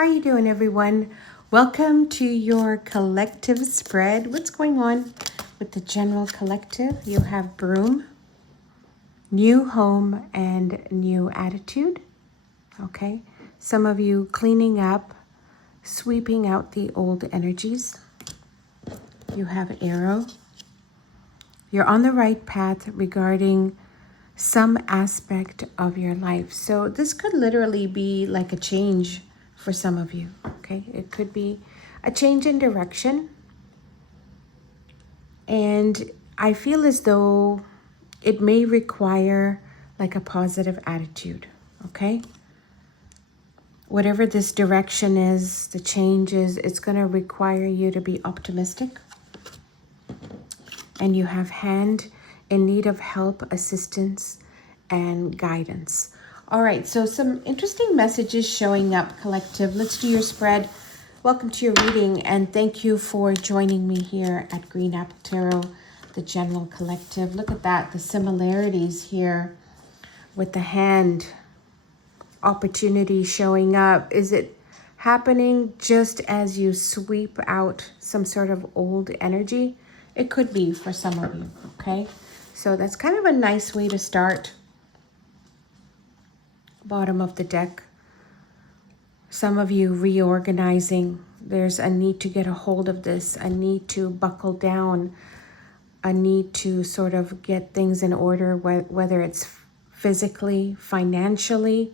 How are you doing, everyone? Welcome to your collective spread. What's going on with the general collective? You have broom, new home, and new attitude. Okay. Some of you cleaning up, sweeping out the old energies. You have arrow. You're on the right path regarding some aspect of your life. So this could literally be like a change for some of you, okay? It could be a change in direction. And I feel as though it may require like a positive attitude, okay? Whatever this direction is, the change is, it's going to require you to be optimistic. And you have hand in need of help, assistance, and guidance. All right, so some interesting messages showing up, collective. Let's do your spread. Welcome to your reading, and thank you for joining me here at Green Apple Tarot, the general collective. Look at that, the similarities here with the hand. Opportunity showing up. Is it happening just as you sweep out some sort of old energy? It could be for some of you, okay? So that's kind of a nice way to start. Bottom of the deck. Some of you reorganizing. There's a need to get a hold of this, a need to buckle down, a need to sort of get things in order, whether it's physically, financially.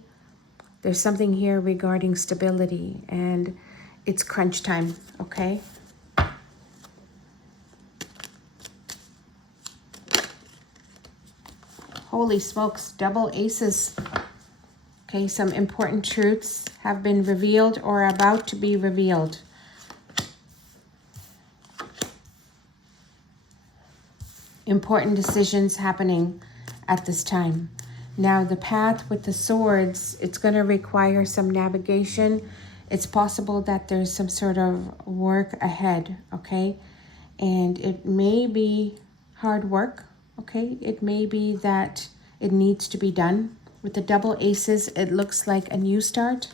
There's something here regarding stability, and it's crunch time, okay? Holy smokes, double aces. Okay, some important truths have been revealed or are about to be revealed. Important decisions happening at this time. Now, the path with the swords, it's going to require some navigation. It's possible that there's some sort of work ahead, okay? And it may be hard work, okay? It may be that it needs to be done. With the double aces, it looks like a new start.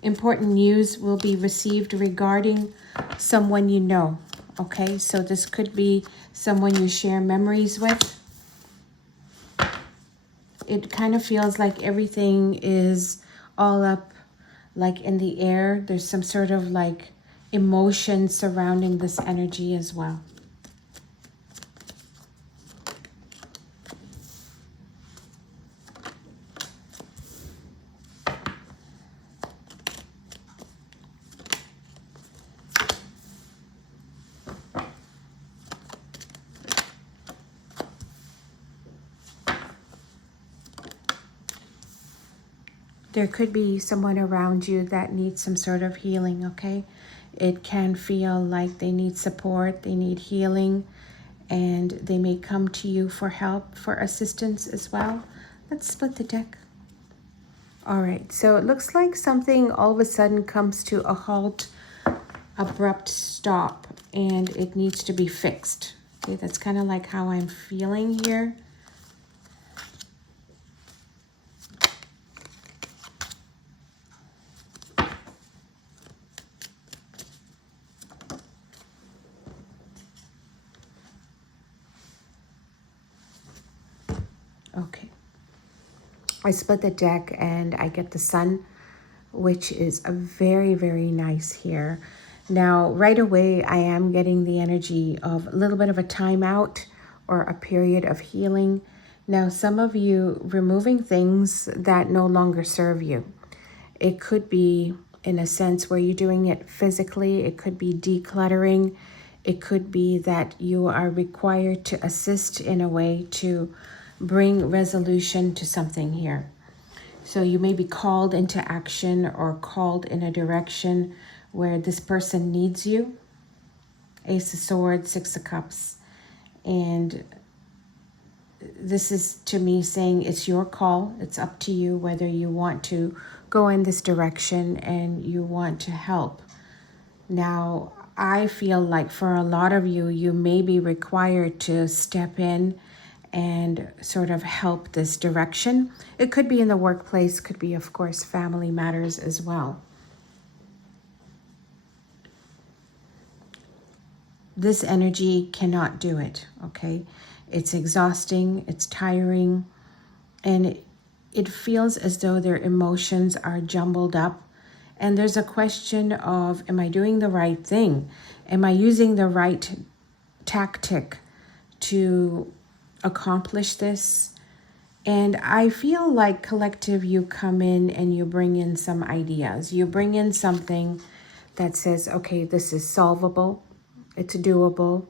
Important news will be received regarding someone you know, okay? So this could be someone you share memories with. It kind of feels like everything is all up like in the air. There's some sort of like emotion surrounding this energy as well. There could be someone around you that needs some sort of healing, okay? It can feel like they need support, they need healing, and they may come to you for help, for assistance as well. Let's split the deck. All right, so it looks like something all of a sudden comes to a halt, abrupt stop, and it needs to be fixed. Okay, that's kind of like how I'm feeling here. Okay, I split the deck and I get the sun, which is a very, very nice here. Now, right away, I am getting the energy of a little bit of a timeout or a period of healing. Now, some of you removing things that no longer serve you. It could be in a sense where you're doing it physically. It could be decluttering. It could be that you are required to assist in a way to bring resolution to something here. So you may be called into action or called in a direction where this person needs you. Ace of Swords, Six of Cups. And this is to me saying it's your call. It's up to you whether you want to go in this direction and you want to help. Now, I feel like for a lot of you, you may be required to step in and sort of help this direction. It could be in the workplace, could be, of course, family matters as well. This energy cannot do it, okay? It's exhausting, it's tiring, and it feels as though their emotions are jumbled up. And there's a question of, am I doing the right thing? Am I using the right tactic to accomplish this? And I feel like collective, you come in and you bring in some ideas. You bring in something that says, okay, this is solvable. It's doable.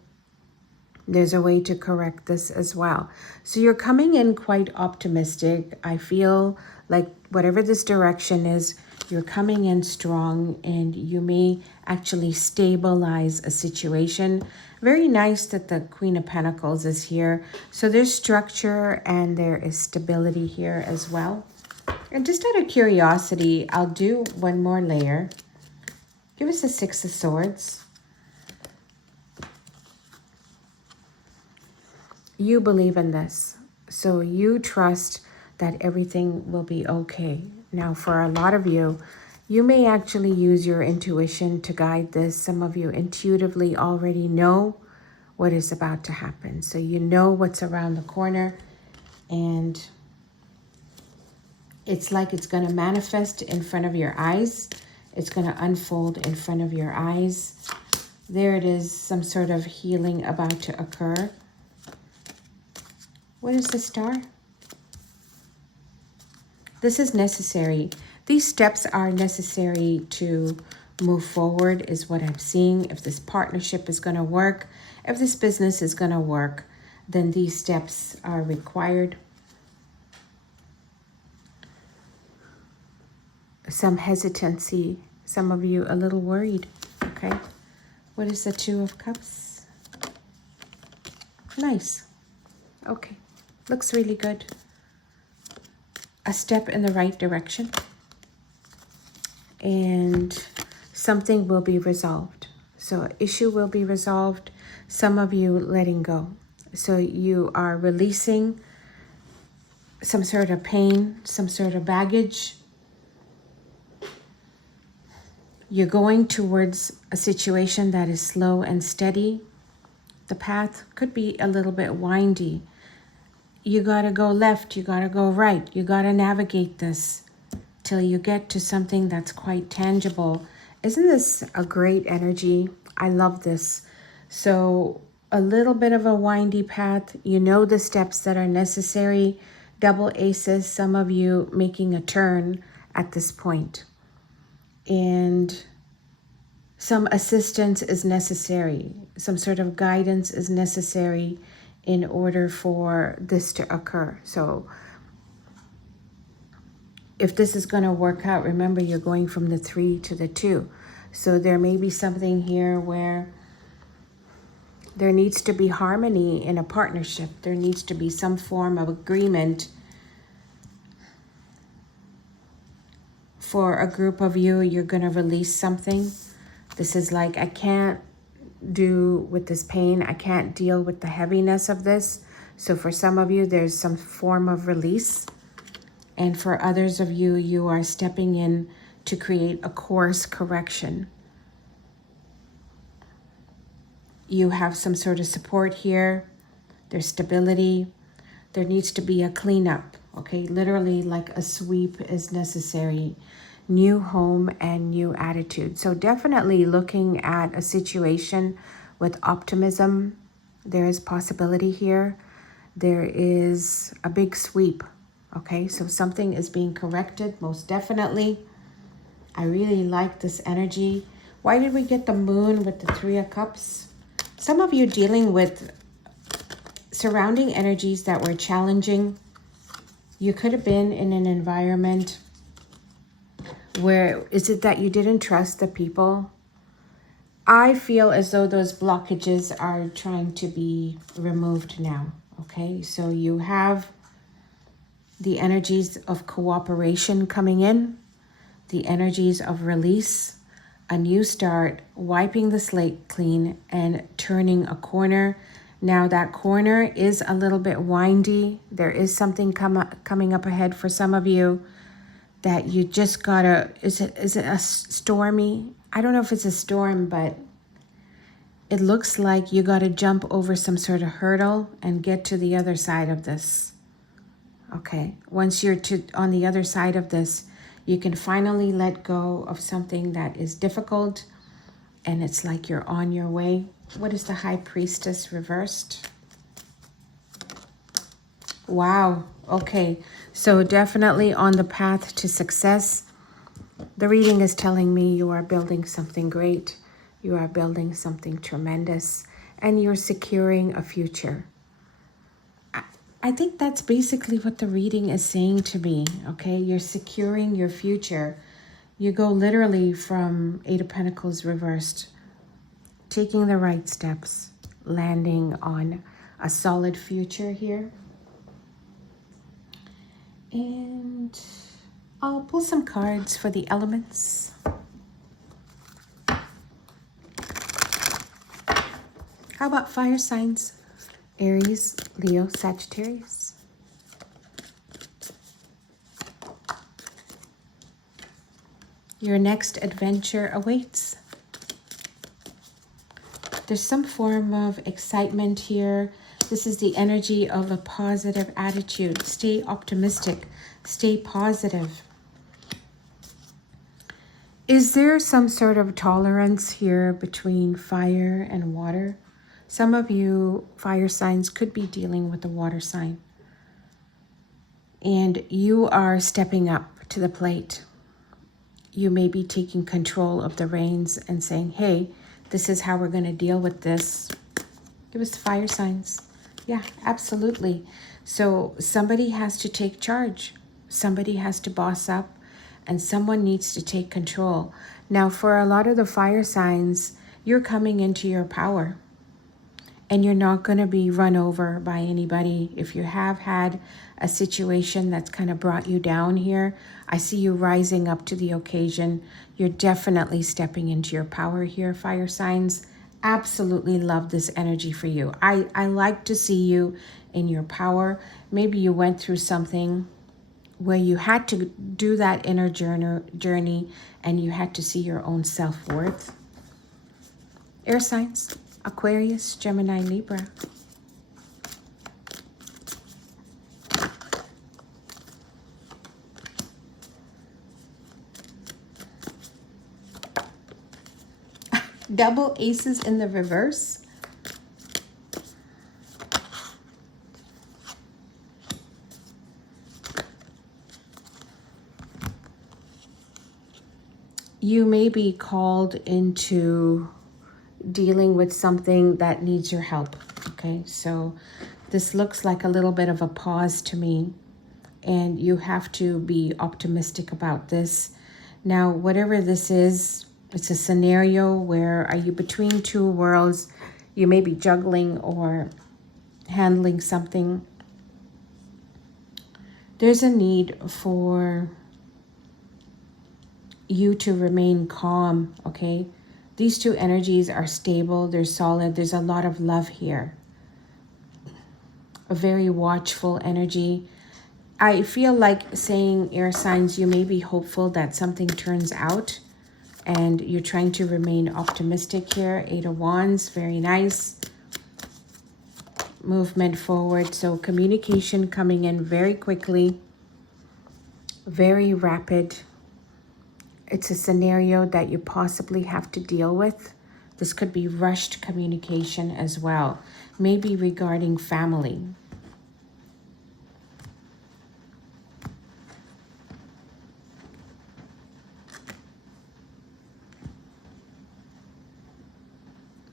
There's a way to correct this as well. So you're coming in quite optimistic. I feel like whatever this direction is, you're coming in strong and you may actually stabilize a situation. Very nice that the Queen of Pentacles is here. So there's structure and there is stability here as well. And just out of curiosity, I'll do one more layer. Give us the Six of Swords. You believe in this, so you trust that everything will be okay. Now, for a lot of you, you may actually use your intuition to guide this. Some of you intuitively already know what is about to happen. So you know what's around the corner, and it's like it's going to manifest in front of your eyes. It's going to unfold in front of your eyes. There it is, some sort of healing about to occur. What is the Star? This is necessary. These steps are necessary to move forward is what I'm seeing. If this partnership is going to work, if this business is going to work, then these steps are required. Some hesitancy, some of you a little worried, okay? What is the Two of Cups? Nice. Okay. Looks really good. A step in the right direction. And something will be resolved. So an issue will be resolved. Some of you letting go. So you are releasing some sort of pain, some sort of baggage. You're going towards a situation that is slow and steady. The path could be a little bit windy. You got to go left, you got to go right. You got to navigate this till you get to something that's quite tangible. Isn't this a great energy? I love this. So a little bit of a windy path. You know the steps that are necessary. Double aces, some of you making a turn at this point. And some assistance is necessary. Some sort of guidance is necessary in order for this to occur. So if this is going to work out, remember you're going from the 3 to the 2. So there may be something here where there needs to be harmony in a partnership. There needs to be some form of agreement. For a group of you, you're going to release something. This is like, I can't do with this pain. I can't deal with the heaviness of this. So for some of you, there's some form of release. And for others of you, you are stepping in to create a course correction. You have some sort of support here. There's stability. There needs to be a cleanup, okay? Literally like a sweep is necessary. New home and new attitude. So definitely looking at a situation with optimism. There is possibility here. There is a big sweep. Okay, so something is being corrected, most definitely. I really like this energy. Why did we get the Moon with the 3 of Cups? Some of you dealing with surrounding energies that were challenging. You could have been in an environment where, is it that you didn't trust the people? I feel as though those blockages are trying to be removed now. Okay, so you have the energies of cooperation coming in, the energies of release, a new start, wiping the slate clean and turning a corner. Now that corner is a little bit windy. There is something coming up ahead for some of you that you just gotta, is it a stormy? I don't know if it's a storm, but it looks like you gotta jump over some sort of hurdle and get to the other side of this. Okay, once you're on the other side of this, you can finally let go of something that is difficult, and it's like you're on your way. What is the High Priestess reversed? Wow, okay, so definitely on the path to success. The reading is telling me you are building something great, you are building something tremendous, and you're securing a future. I think that's basically what the reading is saying to me, okay? You're securing your future. You go literally from Eight of Pentacles reversed, taking the right steps, landing on a solid future here. And I'll pull some cards for the elements. How about fire signs? Aries, Leo, Sagittarius. Your next adventure awaits. There's some form of excitement here. This is the energy of a positive attitude. Stay optimistic. Stay positive. Is there some sort of tolerance here between fire and water? Some of you fire signs could be dealing with a water sign. And you are stepping up to the plate. You may be taking control of the reins and saying, hey, this is how we're going to deal with this. Give us the fire signs. Yeah, absolutely. So somebody has to take charge. Somebody has to boss up, and someone needs to take control. Now, for a lot of the fire signs, you're coming into your power. And you're not going to be run over by anybody. If you have had a situation that's kind of brought you down here, I see you rising up to the occasion. You're definitely stepping into your power here, fire signs. Absolutely love this energy for you. I like to see you in your power. Maybe you went through something where you had to do that inner journey and you had to see your own self-worth. Air signs. Aquarius, Gemini, Libra. Double aces in the reverse. You may be called into dealing with something that needs your help. Okay, so this looks like a little bit of a pause to me, and you have to be optimistic about this. Now, whatever this is, it's a scenario where are you between two worlds? You may be juggling or handling something. There's a need for you to remain calm, okay? These two energies are stable, they're solid, there's a lot of love here. A very watchful energy. I feel like saying, air signs, you may be hopeful that something turns out and you're trying to remain optimistic here. Eight of Wands, very nice. Movement forward, so communication coming in very quickly, very rapid. It's a scenario that you possibly have to deal with. This could be rushed communication as well, maybe regarding family.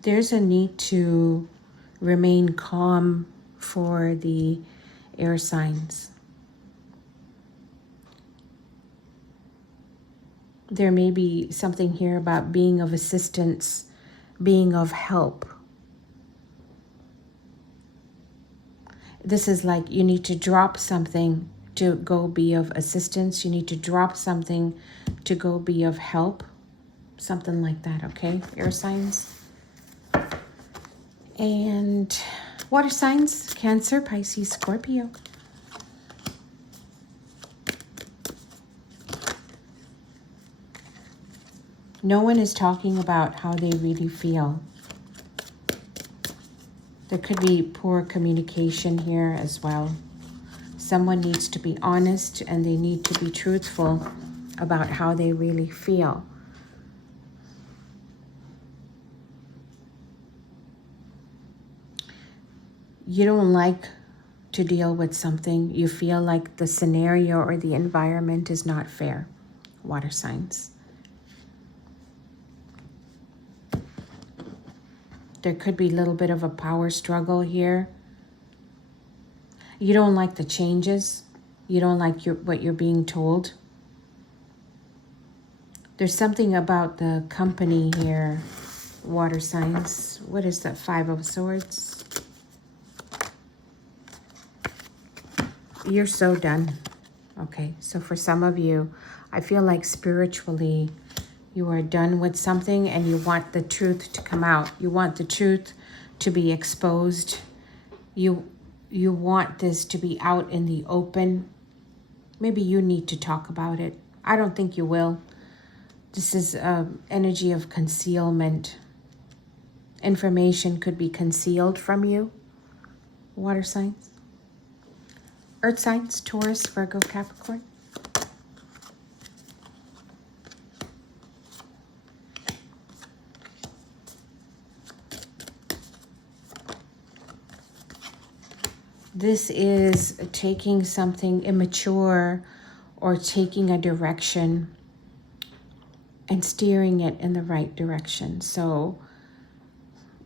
There's a need to remain calm for the air signs. There may be something here about being of assistance, being of help. This is like you need to drop something to go be of assistance. You need to drop something to go be of help. Something like that, okay? Air signs. And water signs, Cancer, Pisces, Scorpio. No one is talking about how they really feel. There could be poor communication here as well. Someone needs to be honest and they need to be truthful about how they really feel. You don't like to deal with something. You feel like the scenario or the environment is not fair. Water signs. There could be a little bit of a power struggle here. You don't like the changes. You don't like what you're being told. There's something about the company here, water signs. What is that? 5 of Swords. You're so done. Okay, so for some of you, I feel like spiritually, you are done with something and you want the truth to come out. You want the truth to be exposed. You want this to be out in the open. Maybe you need to talk about it. I don't think you will. This is energy of concealment. Information could be concealed from you. Water signs. Earth signs, Taurus, Virgo, Capricorn. This is taking something immature or taking a direction and steering it in the right direction. So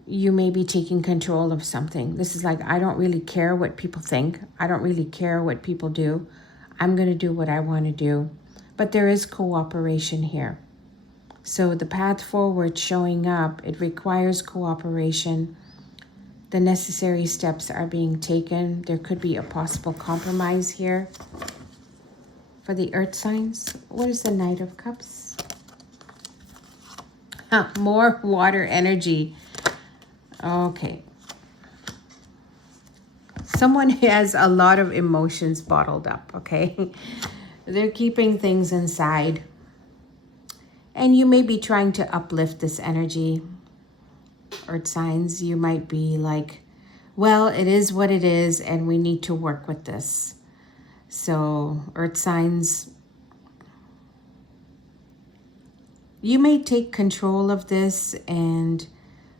you may be taking control of something. This is like, I don't really care what people think. I don't really care what people do. I'm going to do what I want to do. But there is cooperation here. So the path forward showing up, it requires cooperation. The necessary steps are being taken. There could be a possible compromise here. For the earth signs, what is the Knight of Cups? More water energy. Okay. Someone has a lot of emotions bottled up, okay? They're keeping things inside. And you may be trying to uplift this energy. Earth signs, you might be like, well, it is what it is and we need to work with this. So earth signs, you may take control of this and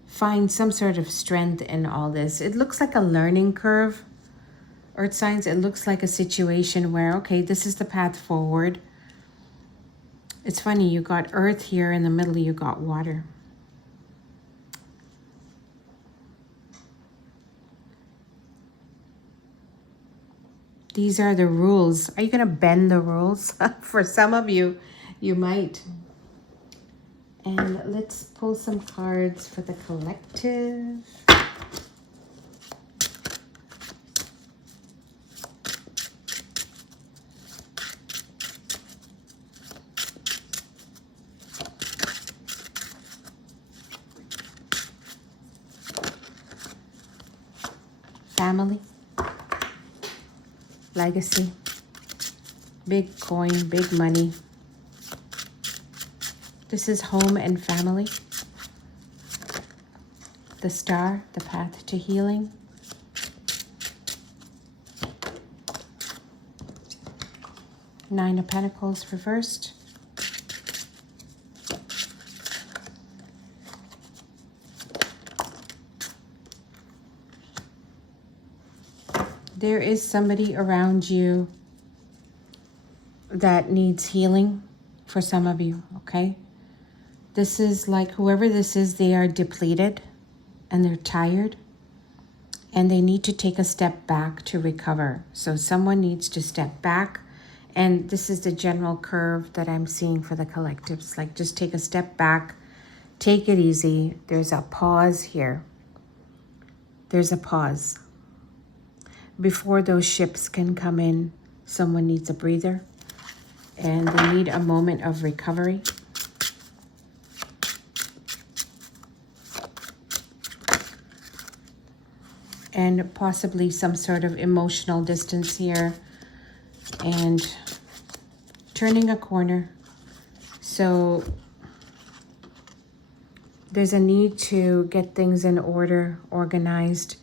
find some sort of strength in all this. It looks like a learning curve. Earth signs, it looks like a situation where, okay, this is the path forward. It's funny, you got earth here, in the middle you got water. These are the rules. Are you going to bend the rules? For some of you, you might. And let's pull some cards for the collective. Family. Legacy. Big coin, big money. This is home and family. The Star, the path to healing. Nine of Pentacles reversed. There is somebody around you that needs healing for some of you, okay? This is like, whoever this is, they are depleted and they're tired and they need to take a step back to recover. So someone needs to step back, and this is the general curve that I'm seeing for the collectives. Like, just take a step back, take it easy. There's a pause here. There's a pause. Before those ships can come in, someone needs a breather and they need a moment of recovery. and possibly some sort of emotional distance here, and turning a corner. So there's a need to get things in order, organized,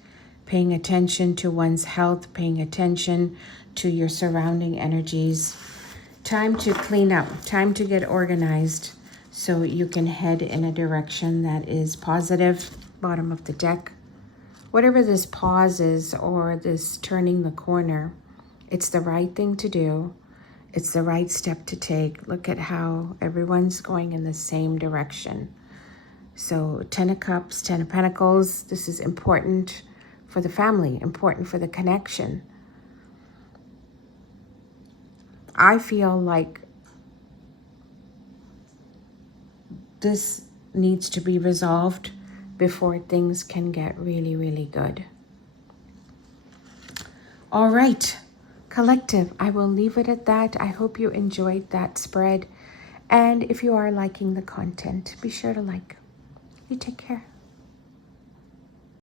paying attention to one's health, paying attention to your surrounding energies. Time to clean up, time to get organized so you can head in a direction that is positive. Bottom of the deck. Whatever this pause is or this turning the corner, it's the right thing to do. It's the right step to take. Look at how everyone's going in the same direction. So 10 of Cups, 10 of Pentacles, this is important for the family, important for the connection. I feel like this needs to be resolved before things can get really, really good. All right, collective, I will leave it at that. I hope you enjoyed that spread. And if you are liking the content, be sure to like. You take care.